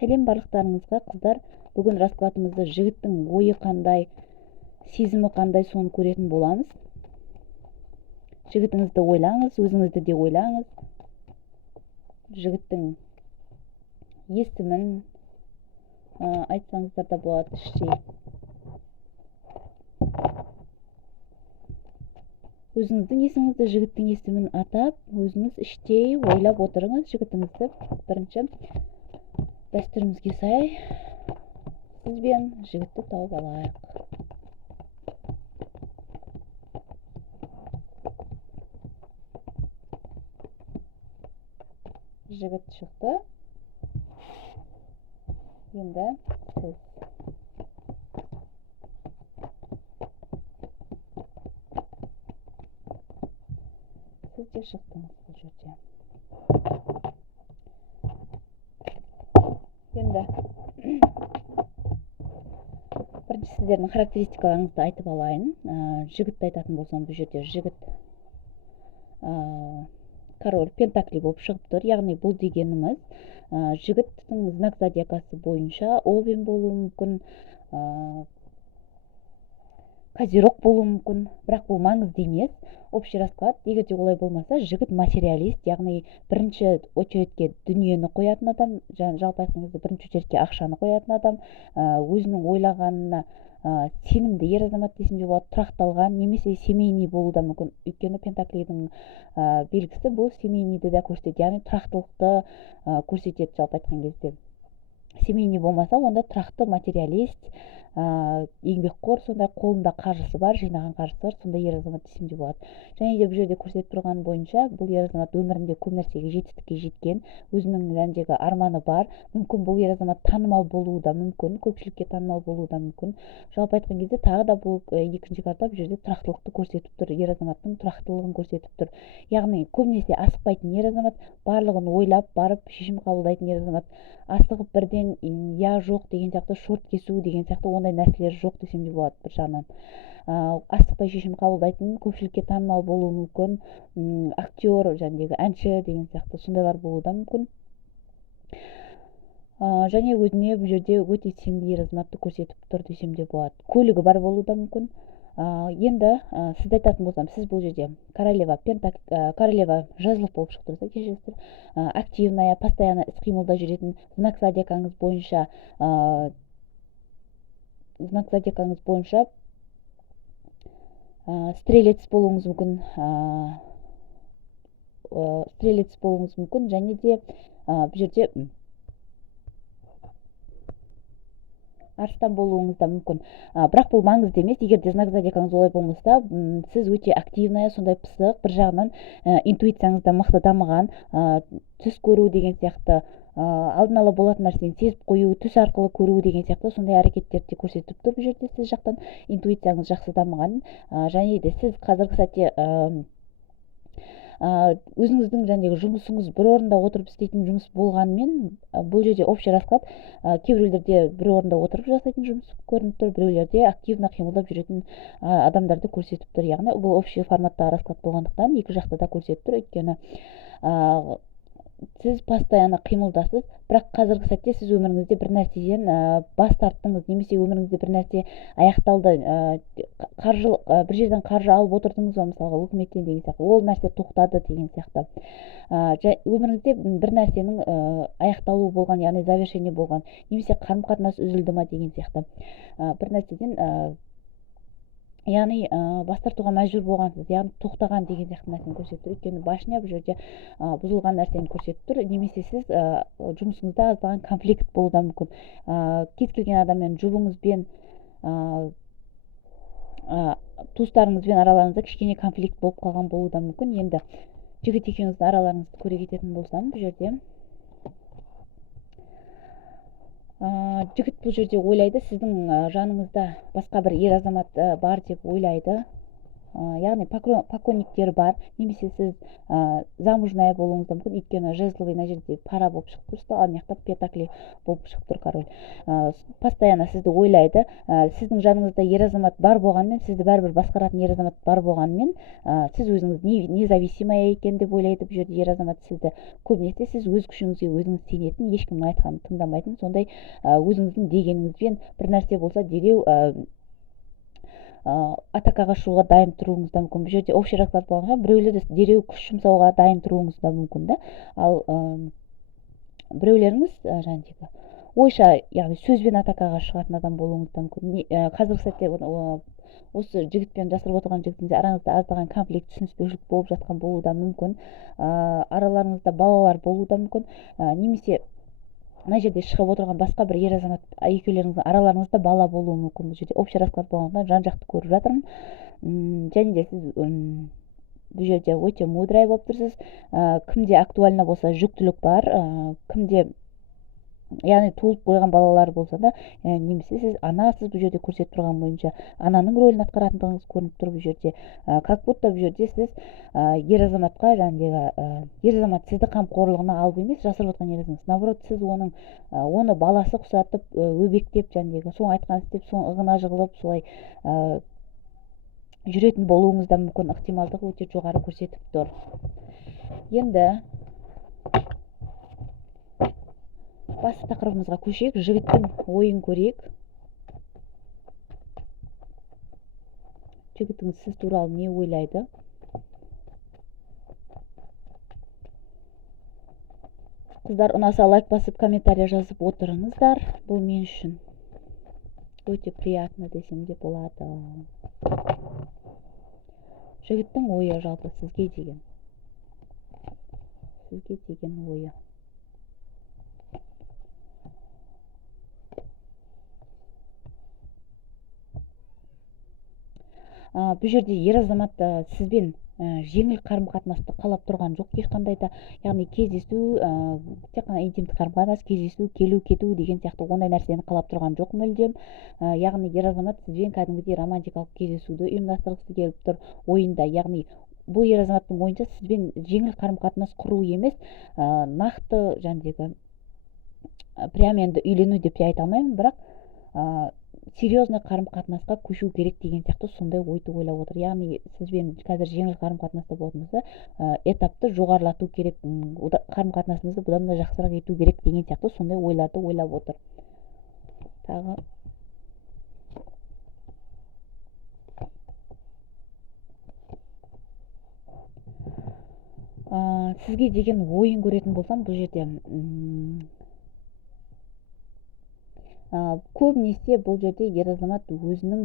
Сәлем барлықтарыңызға, қыздар. Бүгін раскладымызды жігіттің ойы қандай, сезімі қандай, соны көретін боламыз. Жігітіңізді ойлаңыз, өзіңізді де ойлаңыз. Жігіттің есімін айтсаңыздар да болады іштей. Өзіңіздің есіміңізді, жігіттің есімін атап, өзіңіз іштей ойлап отырыңыз жігітіңізді. Бірінші дәстүрімізге сай сізбен жігітті тауып алайық. Жігіт шықты. Енді сіз де шықтыңыз бұл жерде. Енді бірінші сіздердің характеристикаларыңызды айтып алайын. Жігітті айтатын болсам, бұл жерде жігіт король пентакли болып шығып тұр. Яғни бұл дегеніміз жігіттің знак зодиакасы бойынша овен болуы мүмкін, козерог болуы мүмкін, бірақ бұл маңызды емес. Общий расклад. Егер де олай болмаса, жігіт материалист, яғни бірінші очередке дүниені қоятын адам, жалпы айтқан кезде бірінші очередке ақшаны қоятын адам, өзінің ойлағанына сенімді ер азамат десем де болады, тұрақталған, немесе семейный болуы да мүмкін. Өйткені пентаклидің белгісі бұл семейныйды да көрсетеді, яғни тұрақтылықты көрсетеді. Жалпы айтқан кезде семейный болмаса, онда тұрақты материалист, еңбекқор, сондай қолында қаржысы бар, жинаған қаржысы бар, сондай ер азамат десем де болады. Және де бұл жерде көрсетіп тұрған бойынша, бұл ер азамат өмірінде көп нәрсеге, жетістікке жеткен, өзінің жәндегі арманы бар. Мүмкін бұл ер азамат танымал болуы да мүмкін, көпшілікке танымал болуы да мүмкін. Жалпы айтқан кезде тағы да бұл екінші карта бұл жерде тұрақтылықты көрсетіп тұр, ер азаматтың тұрақтылығын көрсетіп тұр. Яғни көбінесе асықпайтын ер азамат, барлығын ойлап барып шешім қабылдайтын ер азамат. Асығып бірден я жоқ деген сияқты, шорт кесу деген сияқты ондай нәрселер жоқ десем де болады. Бір жағынан асықпай шешім қабылдайтын, көпшілікке танымал болуы мүмкін, актер, жәндегі әнші деген сияқты сондайлар болуы да мүмкін. Және өзіне бұл жерде өте сенімді ер азаматты көрсетіп тұр десем де болады. Көлігі бар болуы да мүмкін. Енді сізді айтатын болсам, сіз бұл жерде королева жазылып болып шықтыңыз, кешіріңіздер, активная, постоянно іс-қимылда жүретін, знак зодиакаңыз бойынша стрелец болуыңыз мүмкін, және де бұл жерде арыстан болуыңыз да мүмкін. Бірақ бұл маңызды емес. Егер де знак зодиакаңыз олай болмаса, сіз өте активная, сондай пысық, бір жағынан интуицияңыз да мықты дамыған, түс көру деген сияқты, алдын ала болатын нәрсені сезіп қою, түс арқылы көру деген сияқты сондай әрекеттерді көрсетіп тұр. Бұл жерде сіз жақтан интуицияңыз жақсы дамыған, және де сіз қазіргі сәтте өзіңіздің жәндегі жұмысыңыз бір орында отырып істейтін жұмыс болғанымен, бұл жерде общий расклад, кейбіреулерде бір орында отырып жасайтын жұмыс көрініп тұр, біреулерде активно қимылдап жүретін адамдарды көрсетіп тұр. Яғни бұл общий форматтағы расклад болғандықтан екі жақты да көрсетіп тұр. Өйткені сіз постоянно қимылдасыз, бірақ қазіргі сәтте сіз өміріңізде бір нәрседен бас тарттыңыз, немесе өміріңізде бір нәрсе аяқталды, бір жерден қаржы алып отырдыңыз, мысалға үкіметтен деген сияқты, ол нәрсе тоқтады деген сияқты. Өміріңізде бір нәрсенің аяқталуы болған, яғни завершение болған, немесе қарым-қатынас үзілді ма деген сияқты. Бір нәрседен яғни бас тартуға мәжбүр болғансыз, яғни тоқтаған деген сияқты нәрсені көрсетіп тұр. Өйткені башня бұл жерде бұзылған нәрсені көрсетіп тұр, немесе сіз жұмысыңызда аздаған конфликт болуы да мүмкін. Кез келген адаммен, жұбыңызбен, туыстарыңызбен араларыңызда кішкене конфликт болып қалған болуы да мүмкін. Енді жігіт екеуіңіздің араларыңызды көре кететін болсам, бұл жерде жігіт бұл жерде ойлайды, сіздің жаныңызда басқа бір ер азамат бар деп ойлайды. яғни поклонниктер бар, немесе сіз замужная болуыңыз да мүмкін, өйткені жезловый мына жерде пара болып шығып тұрса, ал мына жақта пентакли болып шығып тұр, король. Постоянно сізді ойлайды, сіздің жаныңызда ер азамат бар болғанмен, сізді бәрібір басқаратын ер азамат бар болғанмен, сіз өзіңіз независимая екен деп ойлайды бұл жерде ер азамат сізді. Көбінесе сіз өз күшіңізге өзіңіз сенетін, ешкімнің айтқанын тыңдамайтын, сондай өзіңіздің дегеніңізбен бір нәрсе болса дереу атакаға шығуға дайын тұруыңыз да мүмкін. Бұл жерде общий расклад болғанша біреулер дереу күш жұмсауға дайын тұруыңыз да мүмкін да. Ал біреулеріңіз жаңағы ойша, яғни сөзбен атакаға шығатын адам болуыңыз да мүмкін. Қазіргі сәтте осы жігітпен жасырып отырған жігітіңізде араңызда аздаған конфликт, түсініспеушілік болып жатқан болуы да мүмкін. Араларыңызда балалар болуы да мүмкін. Немесе мына жерде шығып отырған басқа бір ер азамат екеулеріңіздің араларыңызда бала болуы мүмкін. Бұл жерде общий расклад болғандықтан жан-жақты көріп жатырмын. Және де сіз бұл жерде өте мудрый болып тұрсыз. Кімде актуально болса жүктілік бар, кімде яғни туылып қойған балалар болса да, немесе сіз анасыз, бұл жерде көрсетіп тұрған бойынша ананың рөлін атқаратындығыңыз көрініп тұр бұл жерде. Как будто бұл жерде сіз ер азаматқа, ер азамат сізді қамқорлығына алып емес, жасырып отқан ер азамат. Наоборот, сіз оны баласы құсатып, өбектеп, соң айтқан істеп, соң ығына жығылып, солай жүретін болуыңыз да мүмкін, ықтималдығы өте жоғары көрсетіп тұр. Енді басты тақырыбымызға көшейік, жігіттің ойын көрейік. Жігітіңіз сіз туралы не ойлайды? Қыздар, ұнаса лайк басып, комментария жазып отырыңыздар. Бұл мен үшін өте приятно десем де болады. Жігіттің ойы жалпы сізге деген ойы. Бұл жерде ер азамат сізбен жеңіл қарым-қатынасты қалап тұрған жоқ, ешқандай да, яғни кездесу, тек қана интимдік қарым-қатынас, кездесу, келу, кету деген сияқты ондай нәрсені қалап тұрған жоқ мүлдем. Яғни ер азамат сізбен кәдімгідей романтикалық кездесуді ұйымдастырғысы келіп тұр ойында. Яғни бұл ер азаматтың ойынша сізбен жеңіл қарым-қатынас құру емес, нақты прям енді үйлену деп те айта алмаймын, бірақ серьезный қарым-қатынасқа көшу керек деген сияқты сондай ойды ойлап отыр. Яғни сізбен қазір жеңіл қарым-қатынаста болатын болса, этапты жоғарылату керек, қарым-қатынасымызды бұдан да жақсырақ ету керек деген сияқты сондай ойларды ойлап отыр. Тағы сізге деген ойын көретін болсам, бұл жерде көбінесе бұл жерде ер азамат өзінің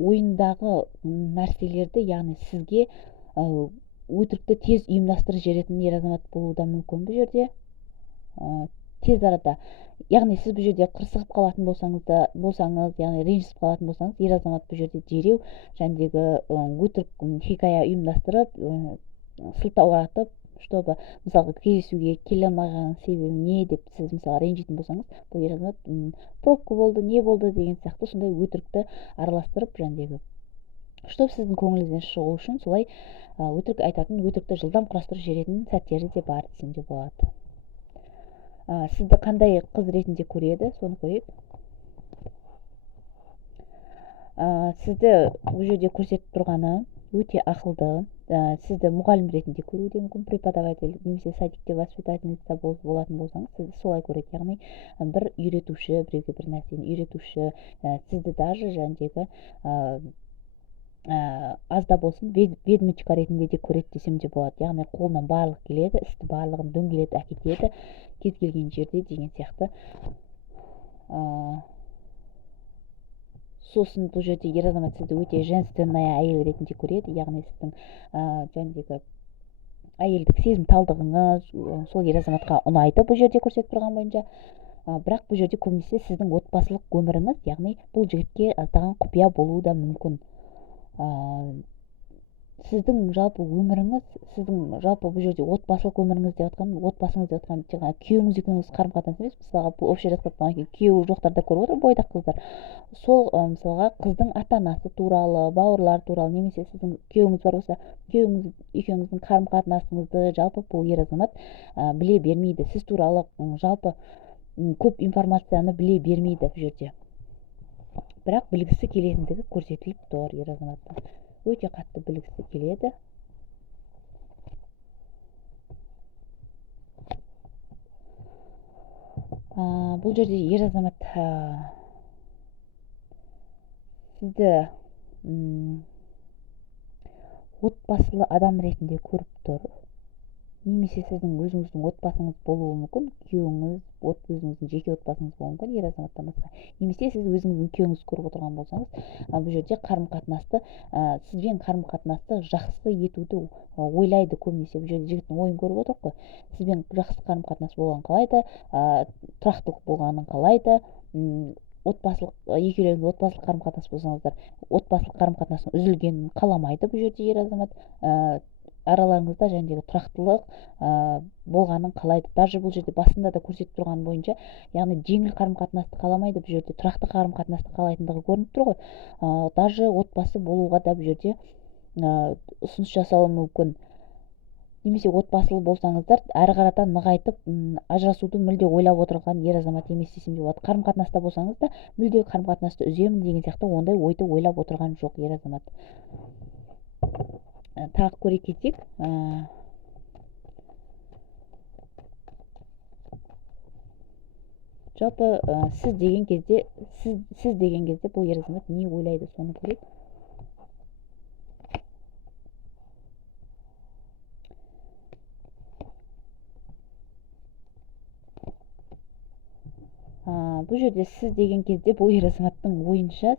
ойындағы нәрселерді, яғни сізге өтірікті тез ұйымдастырып жіберетін ер азамат болуы да мүмкін бұл жерде. Тез арада, яғни сіз бұл жерде қырсығып қалатын болсаңыз, яғни ренжісіп қалатын болсаңыз, ер азамат бұл жерде дереу өтірік хикая ұйымдастырып, сылтауратып, чтобы мысалға кездесуге келе алмаған себебі не деп сіз мысалы ренжитін болсаңыз, бұл ер азамат пробка болды, не болды деген сияқты сондай өтірікті араластырып, чтобы сіздің көңіліңізден шығу үшін солай өтірік айтатын, өтірікті жылдам құрастырып жіберетін сәттері де бар десем де болады. Сізді қандай қыз ретінде көреді, соны көрейік. Сізді бұл жерде көрсетіп тұрғаны өте ақылды, сізді мұғалім ретінде көруі мүмкін, преподаватель немесе садикте воспитательница болатын болсаңыз, сізді солай көреді. Яғни бір үйретуші, біреуге бір нәрсені үйретуші, сізді даже аз да болсын ведьмочка ретінде де көреді десем де болады. Яғни қолынан барлық келеді, істі барлығын дөңгелетіп әкетеді кез келген жерде деген сияқты. Сосын бұл жерде ер азамат сізді өте женственная әйел ретінде көреді, яғни сіздің әйелдік сезімталдығыңыз сол ер азаматқа ұнайды бұл жерде көрсетіп тұрған бойынша. Бірақ бұл жерде көбінесе сіздің отбасылық өміріңіз, яғни бұл жігітке аздаған құпия болуы да мүмкін. сіздің жалпы өміріңіз, сіздің жалпы бұл жерде отбасылық өміріңіз деп жатқан, отбасыңыз деп жатқан жаңағы күйеуіңіз екеуіңіз қарым қатынас емес, мысалға бұл общий расклад болғаннан кейін күйеуі жоқтар да көріп отыр, бойдақ қыздар. Сол мысалға қыздың ата анасы туралы, бауырлар туралы, немесе сіздің күйеуіңіз бар болса, күйеуіңіз екеуіңіздің қарым қатынасыңызды жалпы бұл ер азамат біле бермейді. Сіз туралы жалпы көп информацияны біле бермейді бұл жерде. Бірақ білгісі келетіндігі көрсетіліп тұр ер азаматтың. Өте қатты білгісі келеді. Бұл жерде ер азамат сізді отбасылы адам ретінде көріп тұр. Немесе сіздің өзіңіздің отбасыңыз болуы мүмкін, күйеуіңіз, өзіңіздің жеке отбасыңыз болуы мүмкін, ер азаматтан басқа. Немесе сіз өзіңіздің күйеуіңіз көріп отырған болсаңыз, бұл жерде қарым-қатынасты, сізбен қарым-қатынасты жақсы етуді ойлайды көбінесе. Бұл жерде жігіттің ойын көріп отырық қой. Сізбен жақсы қарым-қатынас болған қалайды, тұрақтылық болғанын қалайды, екеулеріңіз отбасылық қарым-қатынас болсаңыздар, отбасылық қарым-қатынастың үзілгенін қаламайды бұл жерде ер азамат. Араларыңызда жәндегі тұрақтылық болғанын қалайды. Даже бұл жерде басында да көрсетіп тұрған бойынша, яғни жеңіл қарым-қатынасты қаламайды, бұл жерде тұрақты қарым-қатынасты қалайтындығы көрініп тұр ғой. Даже отбасы болуға да бұл жерде ұсыныс жасауы мүмкін. Немесе отбасылы болсаңыздар, әрі қарата нығайтып, ажырасуды мүлде ойлап отырған ер азамат емес десем де болады. Қарым-қатынаста болсаңыз да, мүлде қарым-қатынасты үземін деген сияқты ондай ойды ойлап отырған жоқ ер азамат. Тағы көре кетсек, жалпы сіз деген кезде бұл ер азамат не ойлайды, соны көрейік. Бұл жерде сіз деген кезде бұл ер азаматтың ойынша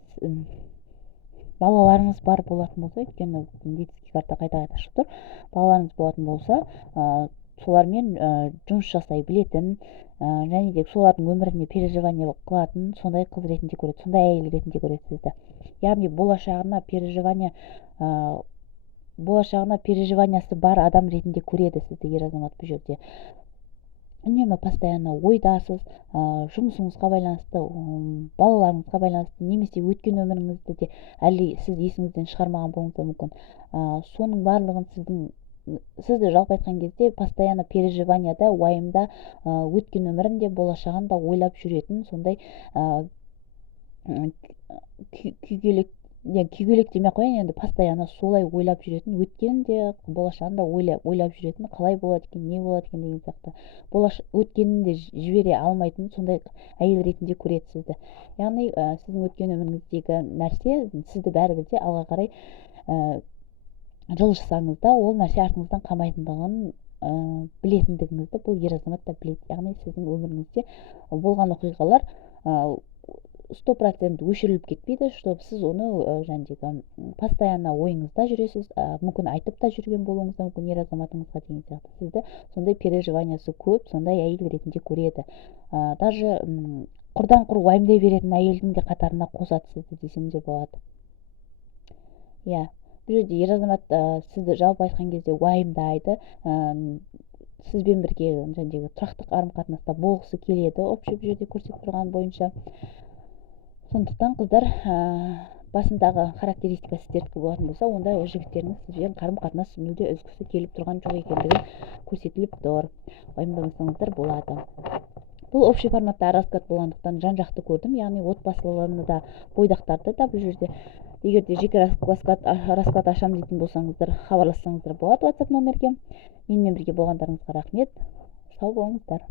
балаларыңыз бар болатын болса, өйткені медицинский карта қайта-қайта шығып тұр, балаларыңыз болатын болса, солармен жұмыс жасай білетін, және де солардың өміріне переживание қылатын сондай қыз ретінде көреді, сондай әйел ретінде көреді сізді. Яғни болашағына переживаниясы бар адам ретінде көреді сізді ер азамат бұл жерде. Үнемі постоянно ойдасыз, жұмысыңызға байланысты, балаларыңызға байланысты, немесе өткен өміріңізді де әлі сіз есіңізден шығармаған болуыңыз мүмкін. Соның барлығын сізді жалпы айтқан кезде постоянно переживанияда, уайымда, өткен өмірін де болашағын да ойлап жүретін сондай күйгелек демей қояйын, енді постоянно солай ойлап жүретін, өткенін де болашағын да ойлап жүретін, қалай болады екен, не болады екен деген сияқты. Өткенін де жібере алмайтын сондай әйел ретінде көреді сізді. Яғни сіздің өткен өміріңіздегі нәрсе сізді бәрібір де алға қарай жылжысаңыз да ол нәрсе артыңыздан қалмайтындығын білетіндігіңізді бұл ер азамат та біледі. Яғни сіздің өміріңізде болған оқиғалар 100% өшіріліп кетпейді, чтобы сіз оны постоянно ойыңызда жүресіз, мүмкін айтып та жүрген болуыңыз мүмкін ер азаматыңызға деген сияқты. Сізді сондай переживаниясы көп, сондай әйел ретінде көреді. Даже құрдан-құр уайымдай беретін әйелдің де қатарына қосады сізді десем де болады. Иә, бұл жерде ер азамат сізді жалпы айтқан кезде уайымдайды, сізбен бірге тұрақты қарым-қатынаста болғысы келеді, общий бұл жерде көрсетіп тұрған бойынша. Сондықтан қыздар, басындағы характеристика сіздердікі болатын болса, онда жігіттеріңіз сізбен қарым-қатынас мүлде үзгісі келіп тұрған жоқ екендігі көрсетіліп тұр. Уайымдамасаңыздар болады. Бұл общий форматта расклад болғандықтан жан-жақты көрдім, яғни отбасылығын да, бойдақтарды да бұл жерде. Егер де жеке расклад ашам дейтін болсаңыздар, хабарлассаңыздар болады WhatsApp номерге. Менімен бірге болғандарыңызға рахмет. Сау болыңыздар.